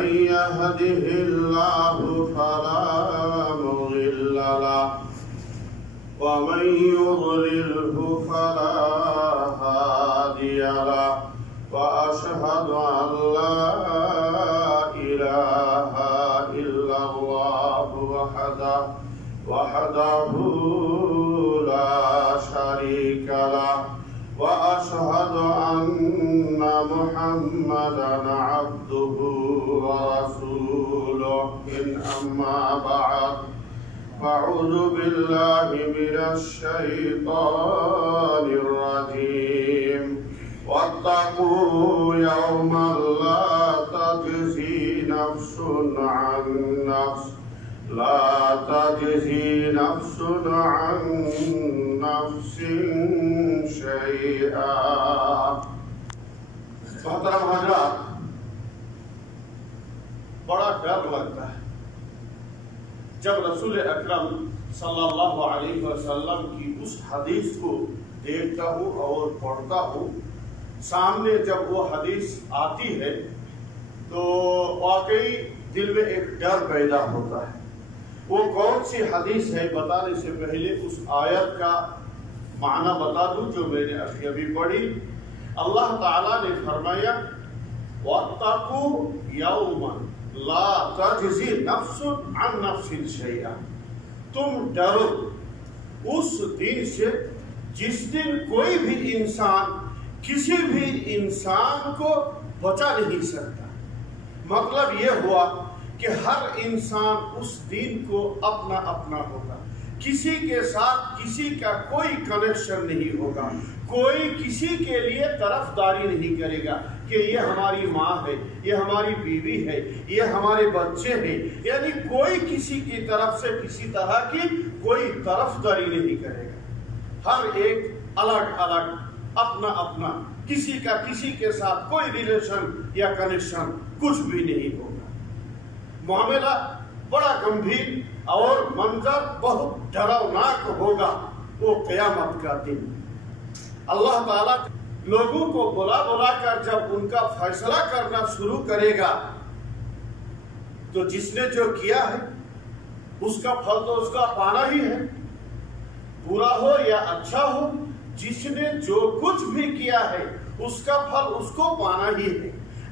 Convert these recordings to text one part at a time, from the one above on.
من يهده الله فلا مضل له ومن يضلله فلا هادي له وأشهد أن لا إله إلا الله وحده لا شريك له وأشهد أن محمدًا عبده ورسوله أما بعد فأعوذ بالله من الشيطان الرجيم واتقوا يوما لا تجزي نفس عن نفس عن نفس شيئا. محترم حضرات، بڑا ڈر لگتا ہے جب رسول اکرم صلی اللہ علیہ وسلم کی اس حدیث کو دیکھتا ہوں اور پڑھتا ہوں. سامنے جب وہ حدیث آتی ہے تو واقعی دل میں ایک ڈر پیدا ہوتا ہے. وہ کون سی حدیث ہے بتانے سے پہلے اس آیت کا معنی بتا دوں جو میں نے ابھی پڑھی. اللہ تعالیٰ نے فرمایا وَاتَّقُوا يَوْمًا لَا تَجْزِي نَفْسٌ عَن نَفْسٍ شَيْئًا. تم ڈرو اس دن سے جس دن کوئی بھی انسان کسی بھی انسان کو بچا نہیں سکتا. مطلب یہ ہوا کہ ہر انسان اس دن کو اپنا اپنا ہوگا. کسی کے ساتھ کسی کا کوئی کنیکشن نہیں ہوگا. کوئی کسی کے لیے طرفداری نہیں کرے گا کہ یہ ہماری ماں ہے, یہ ہماری بیوی ہے, یہ ہمارے بچے ہیں. یعنی کوئی کسی کی طرف سے کسی طرح کی کوئی طرفداری نہیں کرے گا. ہر ایک الگ الگ اپنا اپنا, کسی کا کسی کے ساتھ کوئی ریلیشن یا کنیکشن کچھ بھی نہیں ہوگا. معاملہ بڑا گمبھیر اور منظر بہت ڈراؤناک ہوگا. وہ قیامت کا دن اللہ تعالیٰ لوگوں کو بلا بلا کر جب ان کا فیصلہ کرنا شروع کرے گا تو جس نے جو کیا ہے اس کا پھل تو اس کا پانا ہی ہے, برا ہو یا اچھا ہو. جس نے جو کچھ بھی کیا ہے اس کا پھل اس کو پانا ہی ہے.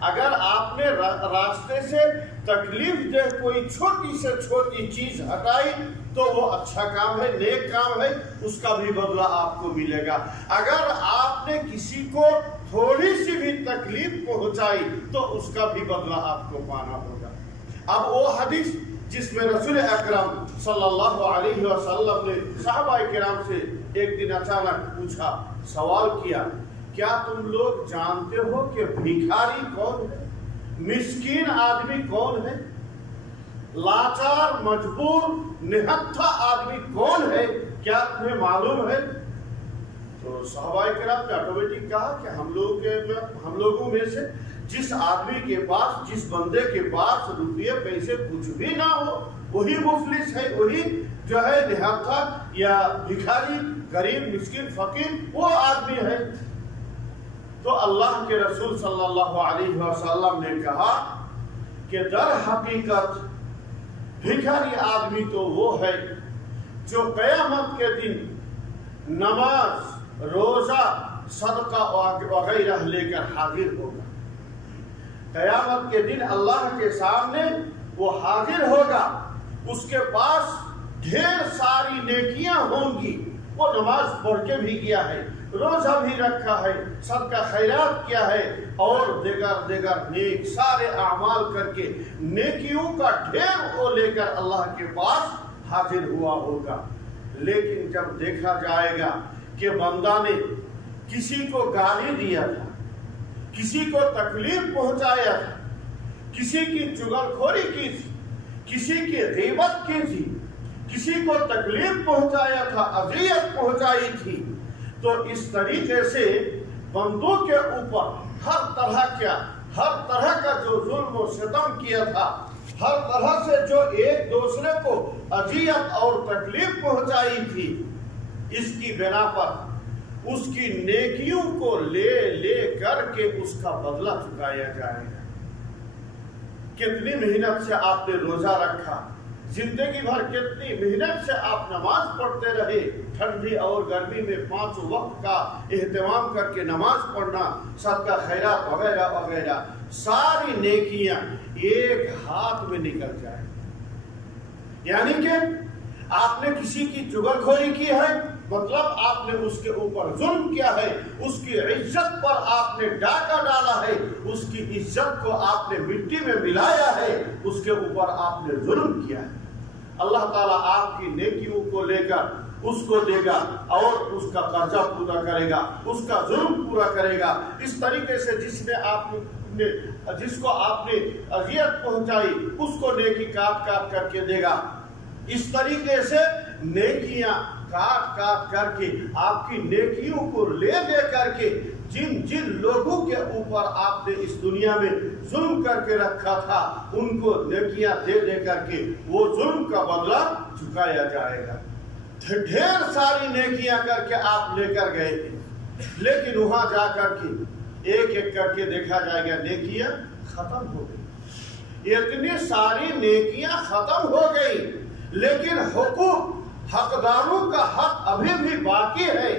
اگر آپ نے راستے سے تکلیف دہ کوئی چھوٹی سے چھوٹی چیز ہٹائی تو وہ اچھا کام ہے, نیک کام ہے, اس کا بھی بدلہ آپ کو ملے گا. اگر آپ نے کسی کو تھوڑی سی بھی تکلیف پہنچائی تو اس کا بھی بدلہ آپ کو پانا ہوگا. اب وہ حدیث جس میں رسول اکرم صلی اللہ علیہ وسلم نے صحابہ کرام سے ایک دن اچانک پوچھا, سوال کیا, کیا تم لوگ جانتے ہو کہ بھیکاری کون ہے, مسکین آدمی کون ہے, لاچار مجبور نہتھا آدمی کون ہے, کیا تمہیں معلوم ہے؟ تو صحابہ کرام نے آٹومیٹک کہا کہ ہم لوگوں میں سے جس آدمی کے پاس, جس بندے کے پاس روپیے پیسے کچھ بھی نہ ہو وہی مفلس ہے, وہی جو ہے نہتھا یا بھیکاری, غریب, مسکین, فقیر وہ آدمی ہے. تو اللہ کے رسول صلی اللہ علیہ وسلم نے کہا کہ در حقیقت بھیکاری آدمی تو وہ ہے جو قیامت کے دن نماز, روزہ, صدقہ وغیرہ لے کر حاضر ہوگا. قیامت کے دن اللہ کے سامنے وہ حاضر ہوگا. اس کے پاس ڈھیر ساری نیکیاں ہوں گی. وہ نماز پڑھ کے بھی گیا ہے, روزہ بھی رکھا ہے, صدقہ خیرات کیا ہے اور دیگر نیک سارے اعمال کر کے نیکیوں کا ڈھیر وہ لے کر اللہ کے پاس حاضر ہوا ہوگا. لیکن جب دیکھا جائے گا کہ بندہ نے کسی کو گالی دیا تھا, کسی کو تکلیف پہنچایا تھا, کسی کی چغلخوری کی تھی, کسی کی غیبت کی تھی, کسی کو تکلیف پہنچایا تھا, اذیت پہنچائی تھی, تو اس طریقے سے بندوں کے اوپر ہر طرح کا جو ظلم و ستم کیا تھا, ہر طرح سے جو ایک دوسرے کو اذیت اور تکلیف پہنچائی تھی, اس کی بنا پر اس کی نیکیوں کو لے کر کے اس کا بدلہ چکایا جائے گا. کتنی محنت سے آپ نے روزہ رکھا، زندگی بھر کتنی محنت سے آپ نماز پڑھتے رہے، ٹھنڈی اور گرمی میں 5 وقت کا اہتمام کر کے نماز پڑھنا، صدقہ خیرات وغیرہ وغیرہ، ساری نیکیاں ایک ہاتھ میں نکل جائیں۔ یعنی کہ آپ نے کسی کی چغل خوری کی ہے، مطلب آپ نے اس کے اوپر ظلم کیا ہے، اس کی عزت پر آپ نے ڈاکہ ڈالا ہے، اس کی عزت کو آپ نے مٹی میں ملایا ہے، اس کے اوپر آپ نے ظلم کیا ہے۔ اللہ تعالیٰ آپ کی نیکیوں کو لے کر اس کو دے گا اور اس کا قرضہ پورا کرے گا، اس کا ظلم پورا کرے گا۔ اس طریقے سے جس کو آپ نے اذیت پہنچائی اس کو نیکی کاٹ کاٹ کر کے دے گا۔ اس طریقے سے نیکیاں کاٹ کاٹ کر کے آپ کی نیکیوں کو لے کر کے جن لوگوں کے اوپر آپ نے اس دنیا میں ظلم کر کے رکھا تھا ان کو نیکیاں دے کر کے وہ ظلم کا بدلہ چکایا جائے گا۔ ڈھیر ساری نیکیاں کر کے آپ لے کر گئے تھے، لیکن وہاں جا کر کے ایک ایک کر کے دیکھا جائے گا نیکیاں ختم ہو گئی، اتنی ساری نیکیاں ختم ہو گئی، لیکن حقداروں کا حق ابھی بھی باقی ہے،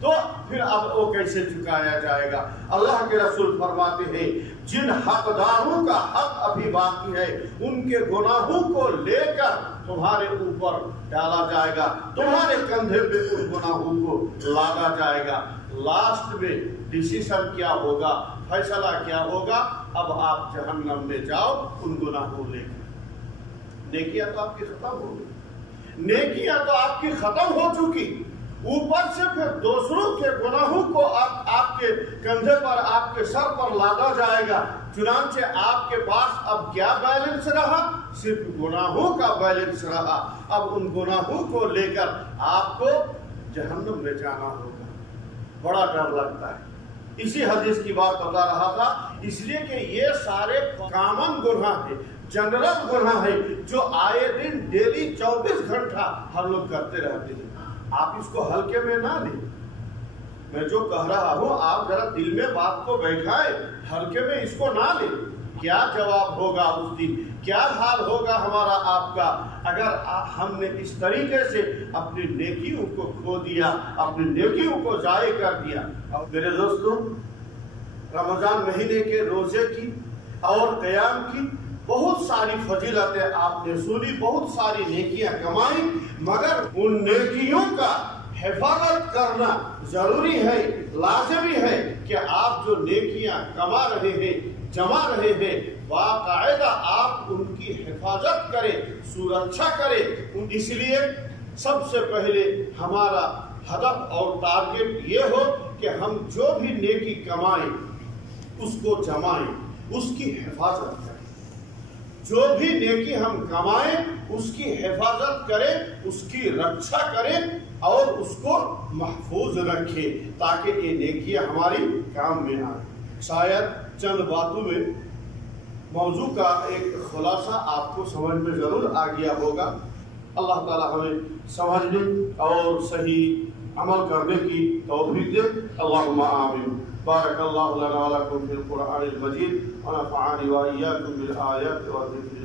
تو پھر اب وہ کیسے چکایا جائے گا؟ اللہ کے رسول فرماتے ہیں جن حقداروں کا حق ابھی باقی ہے ان کے گناہوں کو لے کر تمہارے اوپر ڈالا جائے گا، تمہارے کندھے پہ ان گناہوں کو لادا جائے گا۔ لاسٹ میں ڈیسیشن کیا ہوگا، فیصلہ کیا ہوگا؟ اب آپ جہنم میں جاؤ ان گناہوں لے کر۔ نیکیاں تو آپ کی ختم ہو گئی، نیکیاں تو آپ کی ختم ہو چکی، اوپر سے پھر دوسروں کے گناہوں کو آپ کے کندھے پر، آپ کے سر پر لادا جائے گا۔ چنانچہ آپ کے پاس اب کیا بیلنس رہا؟ صرف گناہوں کا بیلنس رہا۔ اب ان گناہوں کو لے کر آپ کو جہنم میں جانا ہوگا۔ بڑا ڈر لگتا ہے۔ اسی حدیث کی بات بتا رہا تھا، اس لیے کہ یہ سارے کامن گناہ ہیں، جنرل گناہ ہے، جو آئے دن ڈیلی 24 گھنٹہ ہم لوگ کرتے رہتے ہیں۔ آپ اس کو ہلکے میں نہ لیں، میں جو کہہ رہا ہوں آپ ذرا دل میں بات کو بیٹھائے، ہلکے میں اس کو نہ لیں۔ کیا جواب ہوگا اس دن، کیا حال ہوگا ہمارا آپ کا اگر ہم نے اس طریقے سے اپنی نیکیوں کو کھو دیا، اپنی نیکیوں کو ضائع کر دیا۔ اب میرے دوستوں، رمضان مہینے کے روزے کی اور قیام کی بہت ساری فضیلتیں آپ نے سنی، بہت ساری نیکیاں کمائیں، مگر ان نیکیوں کا حفاظت کرنا ضروری ہے، لازمی ہے کہ آپ جو نیکیاں کما رہے ہیں، جما رہے ہیں، باقاعدہ آپ ان کی حفاظت کریں، سرکشا کریں۔ اس لیے سب سے پہلے ہمارا ہدف اور ٹارگٹ یہ ہو کہ ہم جو بھی نیکی کمائیں اس کو جمائیں، اس کی حفاظت کریں۔ جو بھی نیکی ہم کمائیں اس کی حفاظت کریں، اس کی رکشا کریں اور اس کو محفوظ رکھیں تاکہ یہ نیکیاں ہماری کام میں آئیں۔ شاید چند باتوں میں موضوع کا ایک خلاصہ آپ کو سمجھ میں ضرور آ گیا ہوگا۔ اللہ تعالی ہمیں سمجھنے اور صحیح عمل کرنے کی توفیق دے، اللہم آمین۔ بارک اللہ لنا ولکم فی القرآن المجید ونفعنی وإیاکم بالآیات والذکر